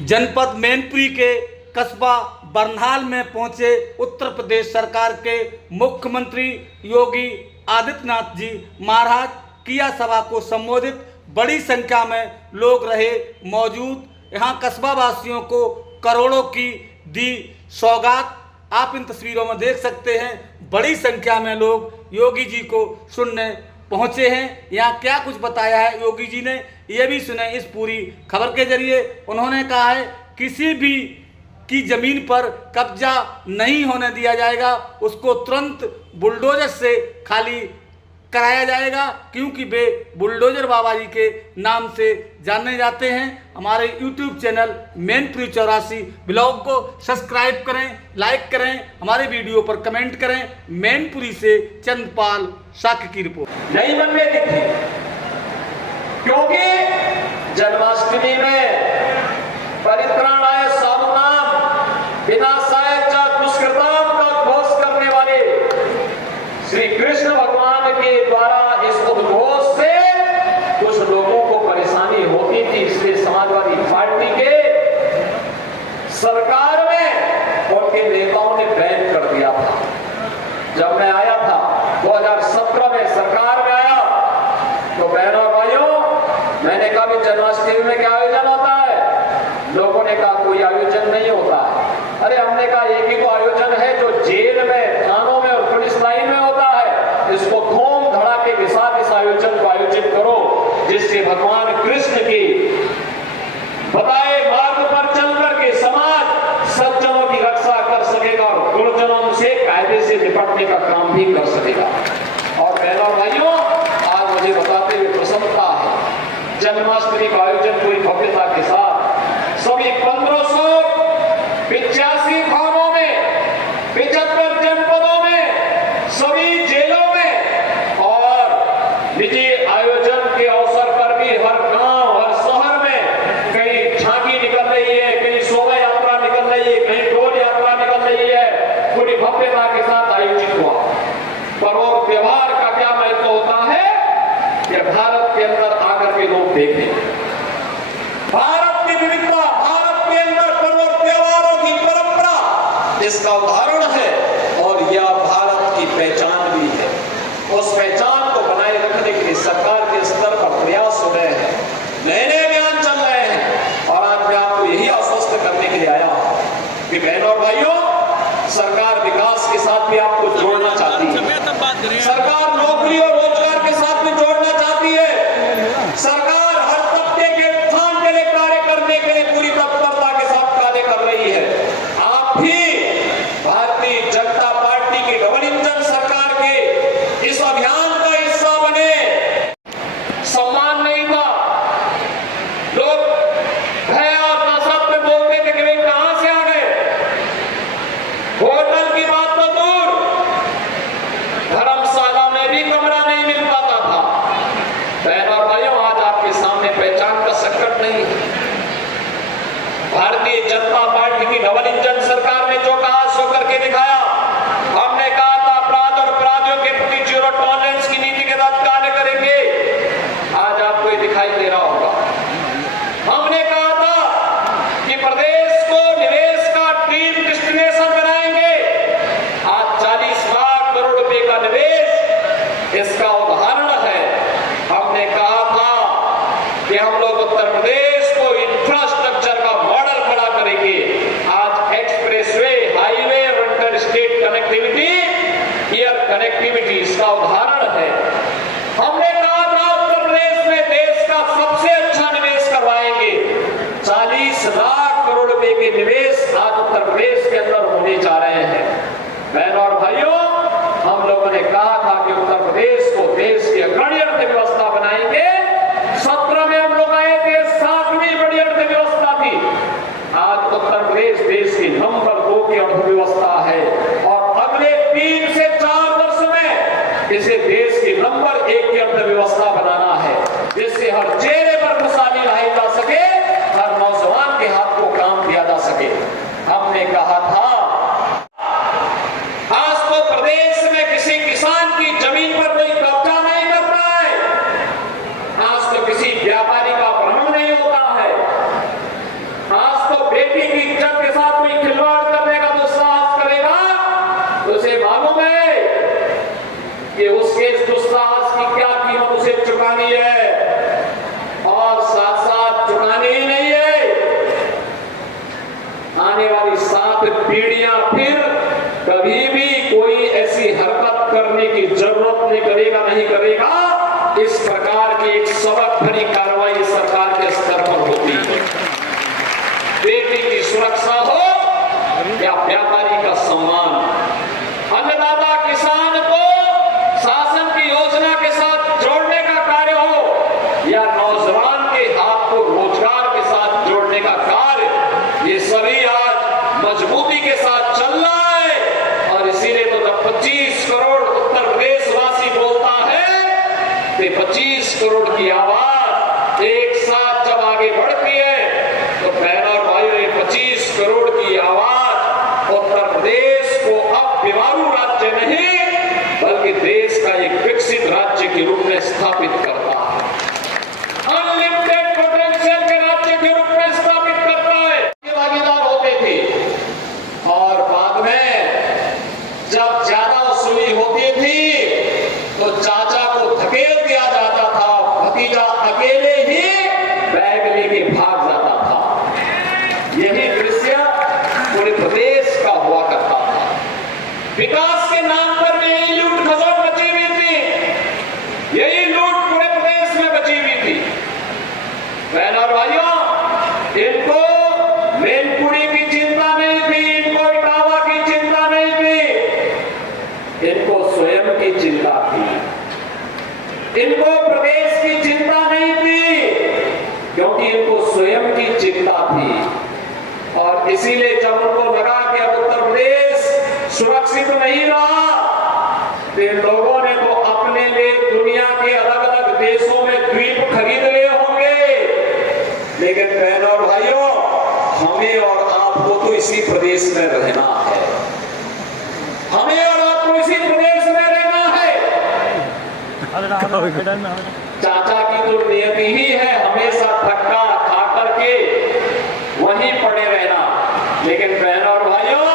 जनपद मैनपुरी के कस्बा बरनाल में पहुंचे उत्तर प्रदेश सरकार के मुख्यमंत्री योगी आदित्यनाथ जी महाराज। किया सभा को संबोधित, बड़ी संख्या में लोग रहे मौजूद। यहाँ कस्बा वासियों को करोड़ों की दी सौगात। आप इन तस्वीरों में देख सकते हैं, बड़ी संख्या में लोग योगी जी को सुनने पहुंचे हैं। यहाँ क्या कुछ बताया है योगी जी ने, ये भी सुने इस पूरी खबर के जरिए। उन्होंने कहा है किसी भी की जमीन पर कब्जा नहीं होने दिया जाएगा, उसको तुरंत बुलडोजर से खाली कराया जाएगा, क्योंकि वे बुलडोजर बाबा जी के नाम से जाने जाते हैं। हमारे YouTube चैनल मैनपुरी 84 ब्लॉग को सब्सक्राइब करें, लाइक करें, हमारे वीडियो पर कमेंट करें। मैनपुरी से चंद्रपाल साक्य की रिपोर्ट। नहीं बनने दी थी, क्योंकि जन्माष्टमी में परित्राणाय साधूनाम विनाशाय च दुष्कृताम का घोष करने वाले श्री कृष्ण भगवान के द्वारा इस उद्घोष से कुछ लोगों को परेशानी होती थी। इसलिए समाजवादी पार्टी के सरकार में उनके नेताओं ने बैन कर दिया था। जब मैं आया था 2017 में सरकार में आया, तो बहनों और भाइयों, मैंने कहा भी जन्माष्टमी में क्या आयोजन होता है? लोगों ने कहा कोई आयोजन नहीं होता है। अरे हमने कहा एक ही तो आयोजन है जो जेल में, थानों में और पुलिस लाइन में होता है। इसको धूम धड़ाके के साथ इस आयोजन को आयोजित करो, जिससे भगवान कृष्ण की बताए मार्ग पर चल करके समाज सज्जनों की रक्षा कर सकेगा और दुर्जनों से कायदे से निपटने का काम भी कर सकेगा। और बहनों और भाइयों, आज मुझे बताते हुए प्रसन्नता है, जन्माष्टमी का आयोजन पूरी भव्यता के साथ सभी 1585 थानों में, 75 जनपदों में, सभी जेलों में और निजी आयोजन के अवसर पर भी हर गांव, हर शहर में कहीं झांकी निकल रही है, कहीं शोभा यात्रा निकल रही है, कहीं डोल यात्रा निकल रही है, पूरी भव्यता के साथ आयोजित हुआ। पर्व और त्योहार का क्या महत्व होता है कि भारत के अंदर आकर के लोग देखें भारत की विविधता, भारत के अंदर पर्व और त्योहारों की परंपरा इसका उदाहरण है, और यह भारत की पहचान भी है। उस पहचान को बनाए रखने के लिए सरकार के स्तर पर प्रयास हो रहे हैं, नए नए अभियान चल रहे हैं। और आज मैं आपको यही आश्वस्त करने के लिए आया हूं कि बहनों और भाइयों, सरकार विकास के साथ भी आपको जोड़ना चाहती है। सरकार नौकरी और रोजगार के साथ भी जोड़ना चाहती है। सरकार हर तबके के उत्थान के लिए कार्य करने के लिए पूरी तत्परता के साथ कार्य कर रही है। आप भी भारतीय जनता पार्टी की डबल इंजन सरकार के इस अभियान का हिस्सा बने। सम्मान नहीं था, लोग भय और नफरत में बोलते थे कि वे कहां से आ गए। होटल की बात तो दूर, धर्मशाला में भी कमरा नहीं मिल पाता था। बहनों और भाइयों, आज आपके सामने पहचान का संकट नहीं है। भारतीय जनता पार्टी की डबल इंजन सरकार ने जो कहा सो करके दिखाया। हमने कहा था अपराध और अपराधियों के प्रति जीरो टॉलरेंस की नीति के तहत कार्य करेंगे। आज आपको ये दिखाई दे रहा होगा। हमने कहा था कि प्रदेश को निवेश का ड्रीम डेस्टिनेशन बनाएंगे। आज 40 लाख करोड़ रुपए का निवेश इसका उदाहरण है। हमने कहा था कि हम लोग उत्तर प्रदेश को इंफ्रास्ट्रक्चर का मॉडल खड़ा करेंगे। आज एक्सप्रेसवे, हाईवे और inter state connectivity, air connectivity इसका उदाहरण है। हमने कहा था उत्तर प्रदेश में देश का सबसे अच्छा निवेश करवाएंगे। 40 लाख करोड़ रुपए के निवेश आज उत्तर प्रदेश के अंदर होने जा रहे हैं। बहनों और भाइयों, हम लोगों ने कहा था कि उत्तर प्रदेश को देश की अग्रणी अर्थव्यवस्था बनाएंगे। 17 में हम लोग आए थे, 7वीं बड़ी अर्थव्यवस्था थी। आज उत्तर प्रदेश देश की नंबर 2 की अर्थव्यवस्था है, और अगले 3 से 4 वर्ष में इसे देश की नंबर 1 की अर्थव्यवस्था बनाना है, जिससे हर चेहरे पर खुशहाली लाई जा सके, हर नौजवान के हाथ को काम दिया जा सके। हमने कहा था आज तो प्रदेश में किसी किसान की जमीन पर कोई कब्जा नहीं कर रहा है। आज तो किसी व्यापारी का भ्रमण नहीं होता है। आज तो साथ कोई खिलवाड़ करने का दुस्साहस करेगा तो उसे मालूम है कि उसके दुस्साहस की क्या कीमत उसे चुकानी है, और साथ साथ चुकानी ही नहीं है, आने वाली 7 पीढ़ियां फिर कभी भी कोई ऐसी हरकत करने की जरूरत नहीं करेगा। इस प्रकार की एक सबक भरी कार्रवाई सरकार के स्तर पर होती है। बेटी की सुरक्षा हो या व्यापारी का सम्मान, अन्नदाता किसान को शासन की योजना के साथ जोड़ने का कार्य हो या नौजवान के हाथ को रोजगार के साथ जोड़ने का कार्य, ये सभी आज मजबूती के साथ चल रहा है। और इसीलिए तो जब 25 करोड़ उत्तर प्रदेश वासी बोलता है कि 25 करोड़ की आवाज एक साथ जब आगे बढ़ती है तो बहनों और भाइयों, 25 करोड़ की आवाज उत्तर प्रदेश को अब बीमारू राज्य नहीं बल्कि देश का एक विकसित राज्य के रूप में स्थापित करता है, अनलिमिटेड पोटेंशियल के राज्य के रूप में स्थापित करता है। भागीदार होते थे और बाद में जब ज्यादा वसूली होती थी तो चाचा को धकेल दिया जाता था, भतीजा अकेले ही बैग लेके भाग जाता था। यही दृश्य पूरे प्रदेश का हुआ करता था। विकास के नाम पर भी यही लूट खसोट बची हुई थी, यही लूट पूरे प्रदेश में बची हुई थी। बहनों और भाइयों, इनको मेलपुरी की चिंता नहीं थी, इनको इटावा की चिंता नहीं थी, इनको स्वयं की चिंता थी, इनको प्रदेश की चिंता नहीं थी, क्योंकि इनको स्वयं की चिंता थी। और इसीलिए जब उनको लगा कि अब उत्तर प्रदेश सुरक्षित नहीं रहा तो इन लोगों ने तो अपने लिए दुनिया के अलग अलग देशों में द्वीप खरीद लिए होंगे, लेकिन बहनों और भाइयों, हमें और आपको तो इसी प्रदेश में रहना है, हमें और आपको इसी प्रदेश में रहना है। चाचा की तो नियति ही है हमेशा धक्का खा करके वहीं पड़े रहना, लेकिन बहनों और भाइयों,